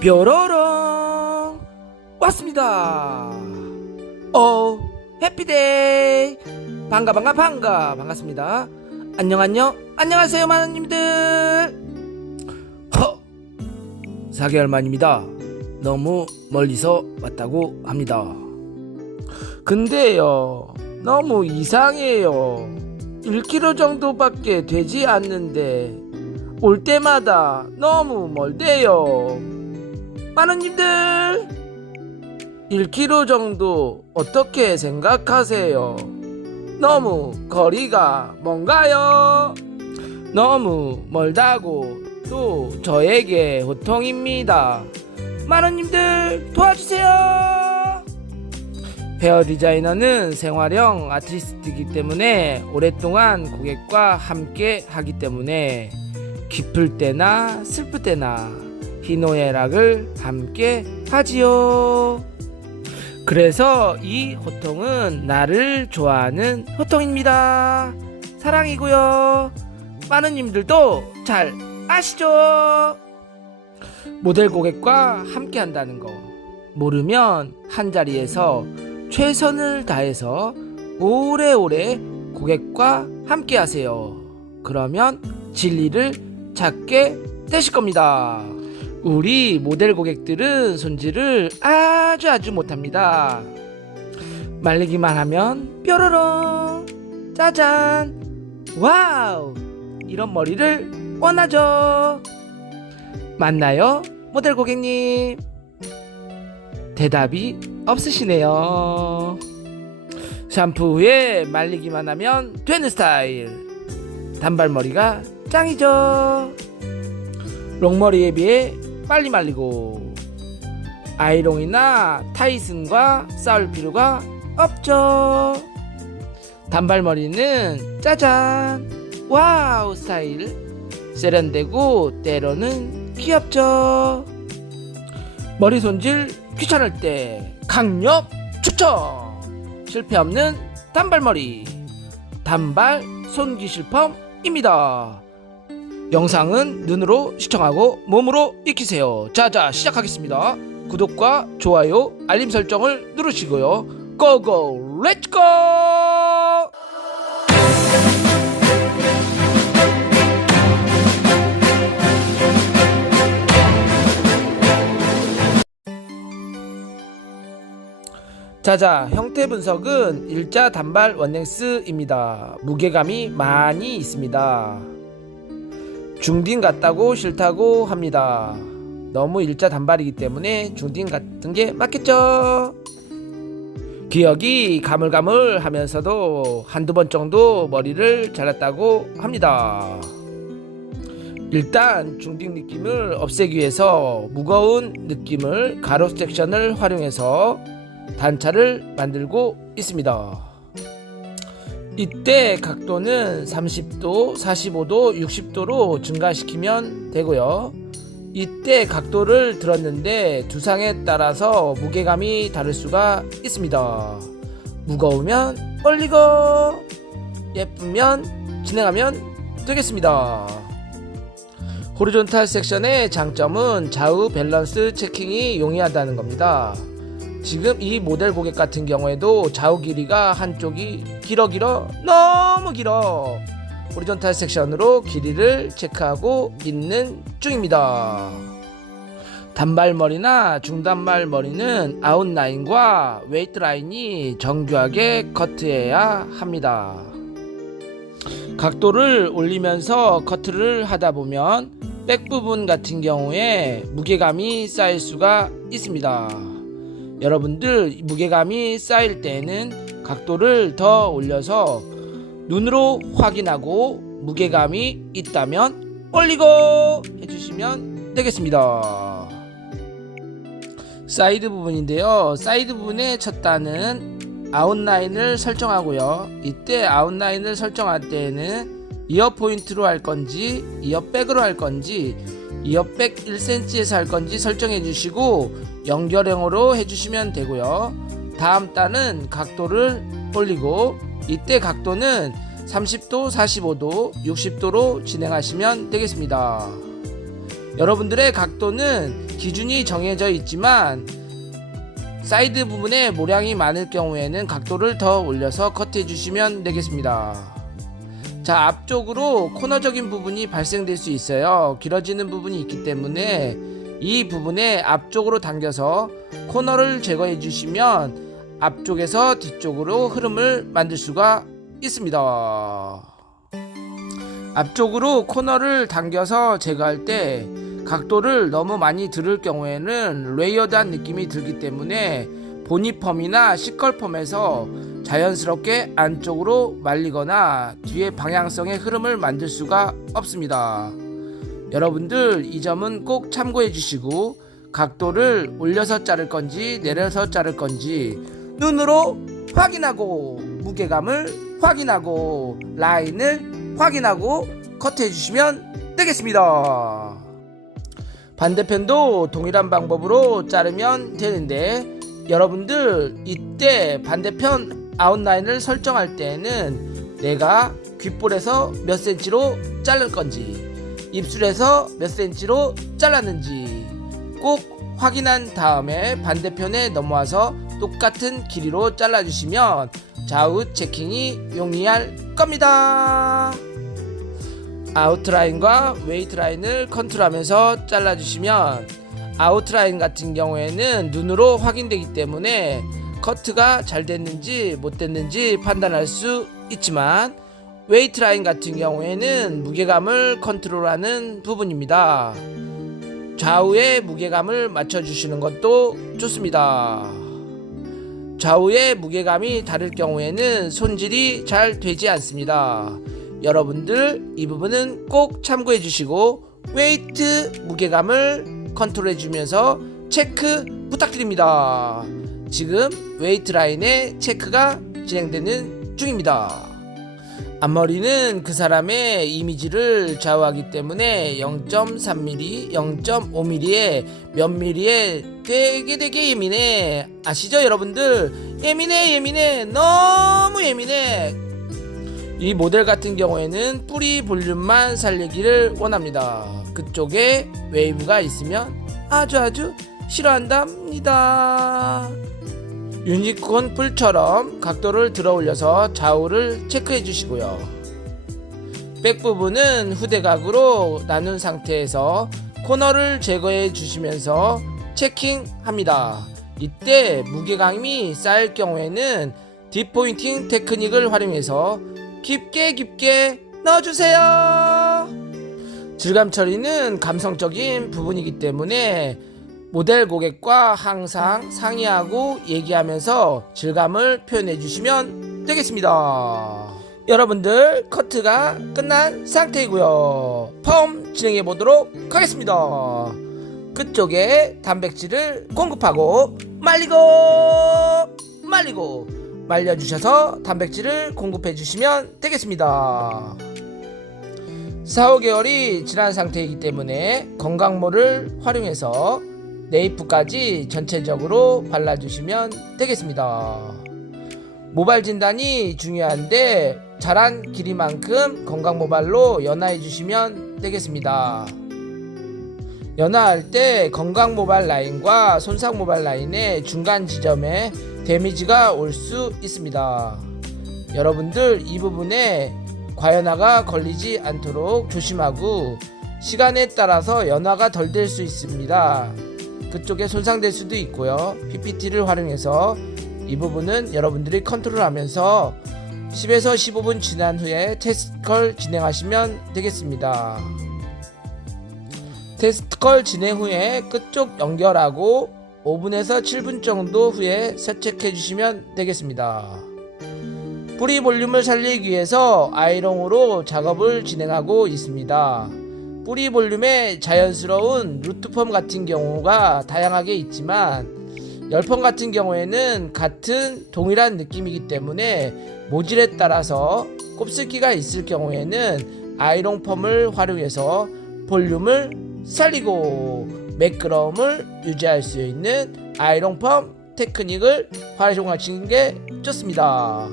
뾰로롱 왔습니다. 해피데이. 반갑습니다. 안녕하세요 마누님들. 4개월 만입니다. 너무 멀리서 왔다고 합니다. 근데요, 너무 이상해요. 1km 정도밖에 되지 않는데 올 때마다 너무 멀대요. 마누님들, 1km 정도 어떻게 생각하세요? 너무 거리가 먼가요? 너무 멀다고 또 저에게 호통입니다. 마누님들 도와주세요. 헤어 디자이너는 생활형 아티스트이기 때문에 오랫동안 고객과 함께 하기 때문에 기쁠 때나 슬플 때나 희노애락을 함께 하지요. 그래서 이 호통은 나를 좋아하는 호통입니다. 사랑이고요. 마누님들도 잘 아시죠? 모델 고객과 함께 한다는 거 모르면 한자리에서 최선을 다해서 오래오래 고객과 함께 하세요. 그러면 진리를 찾게 되실 겁니다. 우리 모델 고객들은 손질을 아주 못합니다. 말리기만 하면 뾰로롱, 짜잔, 와우, 이런 머리를 원하죠. 맞나요, 모델 고객님? 대답이 없으시네요. 샴푸 후에 말리기만 하면 되는 스타일, 단발머리가 짱이죠. 롱머리에 비해 빨리 말리고 아이롱이나 타이슨과 싸울 필요가 없죠. 단발머리는 짜잔, 와우 스타일, 세련되고 때로는 귀엽죠. 머리 손질 귀찮을 때 강력 추천! 실패 없는 단발머리, 단발 손기 실펌입니다. 영상은 눈으로 시청하고 몸으로 익히세요. 자, 시작하겠습니다. 구독과 좋아요, 알림 설정을 누르시고요. 고고 렛츠고! 자자, 형태 분석은 일자 단발 원넥스입니다. 무게감이 많이 있습니다. 중딩 같다고 싫다고 합니다. 너무 일자 단발이기 때문에 중딩 같은 게 맞겠죠? 기억이 가물가물 하면서도 한두 번 정도 머리를 잘랐다고 합니다. 일단 중딩 느낌을 없애기 위해서 무거운 느낌을 가로 섹션을 활용해서 단차를 만들고 있습니다. 이때 각도는 30도, 45도, 60도로 증가시키면 되고요. 이때 각도를 들었는데 두상에 따라서 무게감이 다를 수가 있습니다. 무거우면 올리고 예쁘면 진행하면 되겠습니다. 호리존탈 섹션의 장점은 좌우 밸런스 체킹이 용이하다는 겁니다. 지금 이 모델 고객 같은 경우에도 좌우 길이가 한쪽이 길어 너무 길어 호리존탈 섹션으로 길이를 체크하고 있는 중입니다. 단발머리나 중단발 머리는 아웃라인과 웨이트 라인이 정교하게 커트해야 합니다. 각도를 올리면서 커트를 하다 보면 백 부분 같은 경우에 무게감이 쌓일 수가 있습니다. 여러분들 무게감이 쌓일 때에는 각도를 더 올려서 눈으로 확인하고 무게감이 있다면 올리고 해주시면 되겠습니다. 사이드 부분인데요. 사이드 부분의 첫 단은 아웃라인을 설정하고요. 이때 아웃라인을 설정할 때에는 이어 포인트로 할 건지 이어백으로 할 건지 이어백 1cm에서 할 건지 설정해 주시고 연결형으로 해주시면 되고요. 다음 단은 각도를 올리고 이때 각도는 30도, 45도, 60도로 진행하시면 되겠습니다. 여러분들의 각도는 기준이 정해져 있지만 사이드 부분에 모량이 많을 경우에는 각도를 더 올려서 커트해 주시면 되겠습니다. 자, 앞쪽으로 코너적인 부분이 발생될 수 있어요. 길어지는 부분이 있기 때문에 이 부분에 앞쪽으로 당겨서 코너를 제거해 주시면 앞쪽에서 뒤쪽으로 흐름을 만들 수가 있습니다. 앞쪽으로 코너를 당겨서 제거할 때 각도를 너무 많이 들을 경우에는 레이어드한 느낌이 들기 때문에 보니펌이나 시컬펌에서 자연스럽게 안쪽으로 말리거나 뒤에 방향성의 흐름을 만들 수가 없습니다. 여러분들 이 점은 꼭 참고해 주시고 각도를 올려서 자를 건지 내려서 자를 건지 눈으로 확인하고 무게감을 확인하고 라인을 확인하고 커트해 주시면 되겠습니다. 반대편도 동일한 방법으로 자르면 되는데 여러분들 이때 반대편 아웃라인을 설정할 때는 내가 귓볼에서 몇 센치로 자를 건지 입술에서 몇 센치로 잘랐는지 꼭 확인한 다음에 반대편에 넘어와서 똑같은 길이로 잘라주시면 좌우 체킹이 용이할 겁니다. 아웃라인과 웨이트라인을 컨트롤하면서 잘라주시면 아웃라인 같은 경우에는 눈으로 확인되기 때문에 커트가 잘 됐는지 못 됐는지 판단할 수 있지만 웨이트라인 같은 경우에는 무게감을 컨트롤하는 부분입니다. 좌우의 무게감을 맞춰주시는 것도 좋습니다. 좌우의 무게감이 다를 경우에는 손질이 잘 되지 않습니다. 여러분들 이 부분은 꼭 참고해 주시고 웨이트 무게감을 컨트롤해 주면서 체크 부탁드립니다. 지금 웨이트 라인의 체크가 진행되는 중입니다. 앞머리는 그 사람의 이미지를 좌우하기 때문에 0.3mm, 0.5mm에 몇 mm에 되게 예민해. 아시죠 여러분들? 예민해 너무 예민해. 이 모델 같은 경우에는 뿌리 볼륨만 살리기를 원합니다. 그쪽에 웨이브가 있으면 아주 싫어한답니다. 유니콘 뿔처럼 각도를 들어 올려서 좌우를 체크해 주시고요. 백 부분은 후대각으로 나눈 상태에서 코너를 제거해 주시면서 체킹합니다. 이때 무게감이 쌓일 경우에는 딥포인팅 테크닉을 활용해서 깊게 넣어주세요. 질감 처리는 감성적인 부분이기 때문에 모델 고객과 항상 상의하고 얘기하면서 질감을 표현해 주시면 되겠습니다. 여러분들 커트가 끝난 상태이고요. 펌 진행해 보도록 하겠습니다. 그쪽에 단백질을 공급하고 말리고 말려주셔서 단백질을 공급해 주시면 되겠습니다. 4-5개월이 지난 상태이기 때문에 건강모를 활용해서 네이프까지 전체적으로 발라주시면 되겠습니다. 모발 진단이 중요한데 자란 길이만큼 건강모발로 연화해 주시면 되겠습니다. 연화할 때 건강모발 라인과 손상모발 라인의 중간 지점에 데미지가 올 수 있습니다. 여러분들 이 부분에 과연화가 걸리지 않도록 조심하고 시간에 따라서 연화가 덜 될 수 있습니다. 그쪽에 손상될 수도 있고요. PPT를 활용해서 이 부분은 여러분들이 컨트롤하면서 10에서 15분 지난 후에 테스트컬 진행하시면 되겠습니다. 테스트컬 진행 후에 끝쪽 연결하고 5분에서 7분 정도 후에 세척해 주시면 되겠습니다. 뿌리 볼륨을 살리기 위해서 아이롱으로 작업을 진행하고 있습니다. 뿌리 볼륨의 자연스러운 루트펌 같은 경우가 다양하게 있지만 열펌 같은 경우에는 같은 동일한 느낌이기 때문에 모질에 따라서 곱슬기가 있을 경우에는 아이롱 펌을 활용해서 볼륨을 살리고 매끄러움을 유지할 수 있는 아이롱 펌 테크닉을 활용하시는 게 좋습니다.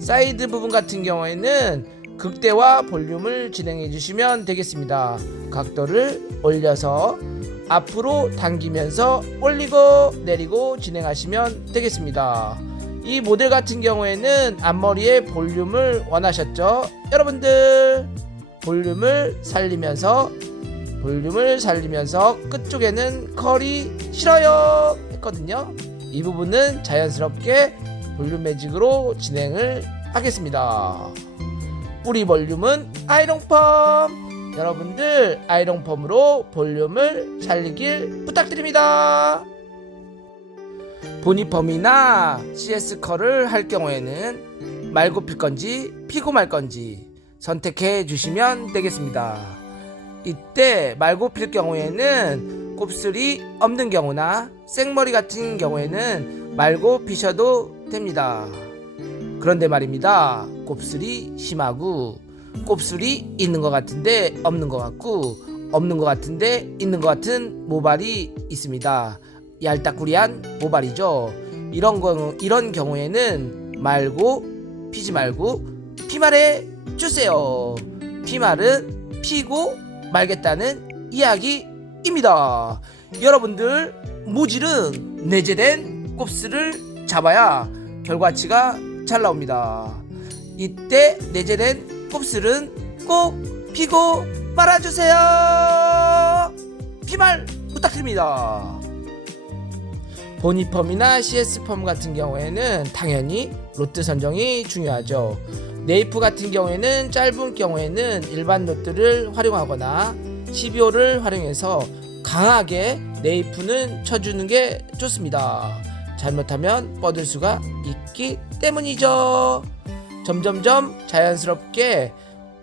사이드 부분 같은 경우에는 극대화 볼륨을 진행해 주시면 되겠습니다. 각도를 올려서 앞으로 당기면서 올리고 내리고 진행하시면 되겠습니다. 이 모델 같은 경우에는 앞머리의 볼륨을 원하셨죠? 여러분들 볼륨을 살리면서 끝쪽에는 컬이 싫어요 했거든요. 이 부분은 자연스럽게 볼륨 매직으로 진행을 하겠습니다. 뿌리 볼륨은 아이롱펌, 여러분들 아이롱펌으로 볼륨을 살리길 부탁드립니다. 보니펌이나 CS 컬을 할 경우에는 말고 필 건지 피고 말 건지 선택해 주시면 되겠습니다. 이때 말고 필 경우에는 곱슬이 없는 경우나 생머리 같은 경우에는 말고 피셔도 됩니다. 그런데 말입니다. 곱슬이 심하고 곱슬이 있는 것 같은데 없는 것 같고 없는 것 같은데 있는 것 같은 모발이 있습니다. 얄딱구리한 모발이죠. 이런 경우에는 말고 피지 말고 피말해 주세요. 피말은 피고 말겠다는 이야기입니다. 여러분들 모질은 내재된 곱슬을 잡아야 결과치가 잘 나옵니다. 이때 내재된 곱슬은 꼭 피고 말아주세요. 피말 부탁드립니다. 보니펌이나 CS펌 같은 경우에는 당연히 로트 선정이 중요하죠. 네이프 같은 경우에는 짧은 경우에는 일반 로트를 활용하거나 12호를 활용해서 강하게 네이프는 쳐주는 게 좋습니다. 잘못하면 뻗을 수가 있기 때문이죠. 점점점 자연스럽게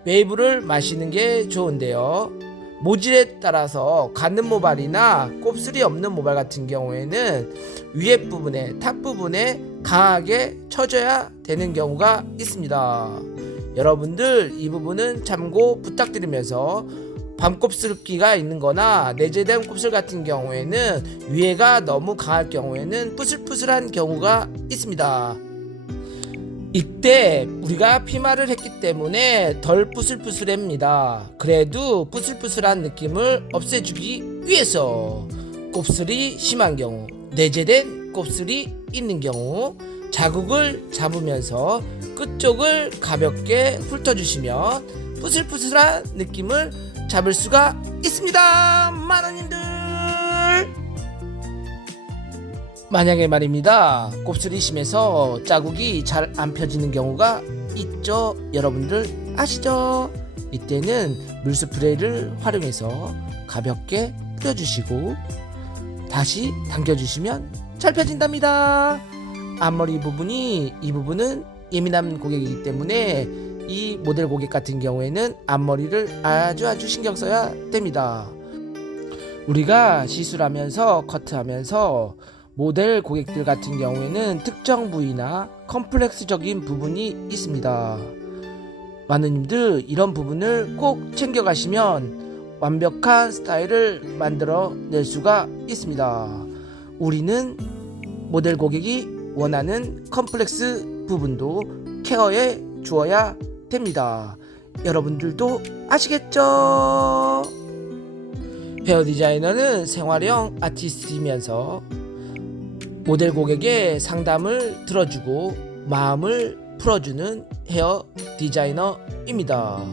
웨이브를 마시는 게 좋은데요. 모질에 따라서 가는 모발이나 곱슬이 없는 모발 같은 경우에는 위에 부분에 탑 부분에 강하게 쳐줘야 되는 경우가 있습니다. 여러분들 이 부분은 참고 부탁드리면서 밤곱슬기가 있는 거나 내재된 곱슬 같은 경우에는 위에가 너무 강할 경우에는 푸슬푸슬한 경우가 있습니다. 이때 우리가 피말을 했기 때문에 덜 푸슬푸슬합니다. 그래도 푸슬푸슬한 느낌을 없애주기 위해서 곱슬이 심한 경우, 내재된 곱슬이 있는 경우 자국을 잡으면서 끝쪽을 가볍게 훑어주시면 푸슬푸슬한 느낌을 잡을 수가 있습니다. 만원님들, 만약에 말입니다, 곱슬이 심해서 자국이 잘 안 펴지는 경우가 있죠. 여러분들 아시죠? 이때는 물스프레이를 활용해서 가볍게 뿌려주시고 다시 당겨주시면 잘 펴진답니다. 앞머리 부분이, 이 부분은 예민한 고객이기 때문에 이 모델 고객 같은 경우에는 앞머리를 아주 신경 써야 됩니다. 우리가 시술하면서 커트하면서 모델 고객들 같은 경우에는 특정 부위나 컴플렉스적인 부분이 있습니다. 마누님들 이런 부분을 꼭 챙겨가시면 완벽한 스타일을 만들어 낼 수가 있습니다. 우리는 모델 고객이 원하는 컴플렉스 부분도 케어해 주어야 됩니다. 여러분들도 아시겠죠? 헤어 디자이너는 생활형 아티스트이면서 모델 고객의 상담을 들어주고 마음을 풀어주는 헤어 디자이너입니다.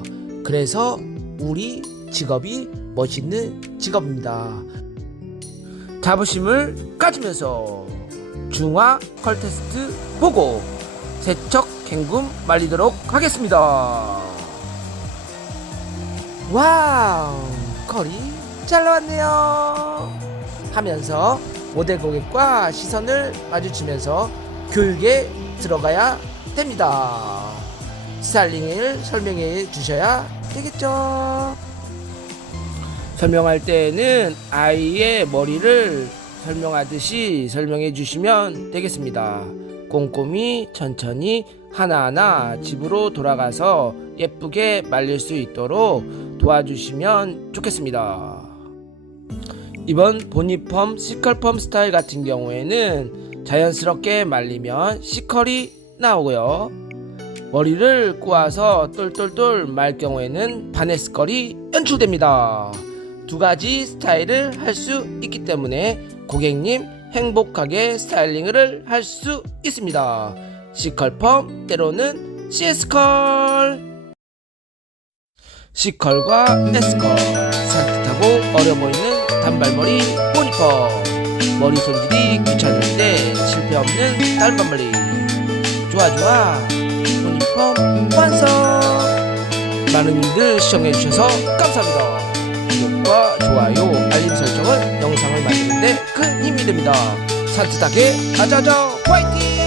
그래서 우리 직업이 멋있는 직업입니다. 자부심을 가지면서 중화 컬 테스트 보고 세척 헹굼 말리도록 하겠습니다. 와우, 컬이 잘 나왔네요 하면서 모델 고객과 시선을 마주치면서 교육에 들어가야 됩니다. 스타일링을 설명해 주셔야 되겠죠. 설명할 때에는 아이의 머리를 설명하듯이 설명해 주시면 되겠습니다. 꼼꼼히 천천히 하나하나 집으로 돌아가서 예쁘게 말릴 수 있도록 도와주시면 좋겠습니다. 이번 보니펌 C컬펌 스타일 같은 경우에는 자연스럽게 말리면 C컬이 나오고요. 머리를 꼬아서 똘똘똘 말 경우에는 바네스컬이 연출됩니다. 두 가지 스타일을 할 수 있기 때문에 고객님 행복하게 스타일링을 할 수 있습니다. C컬펌 때로는 CS컬. C컬과 S컬, 산뜻하고 어려 보이는 단발머리 포니펌, 머리 손질이 귀찮은데 실패 없는 단발머리. 좋아 포니펌 완성. 많은 분들 시청해주셔서 감사합니다. 구독과 좋아요, 알림 설정은 영상을 만드는데 큰 힘이 됩니다. 산뜻하게 아자아자 화이팅!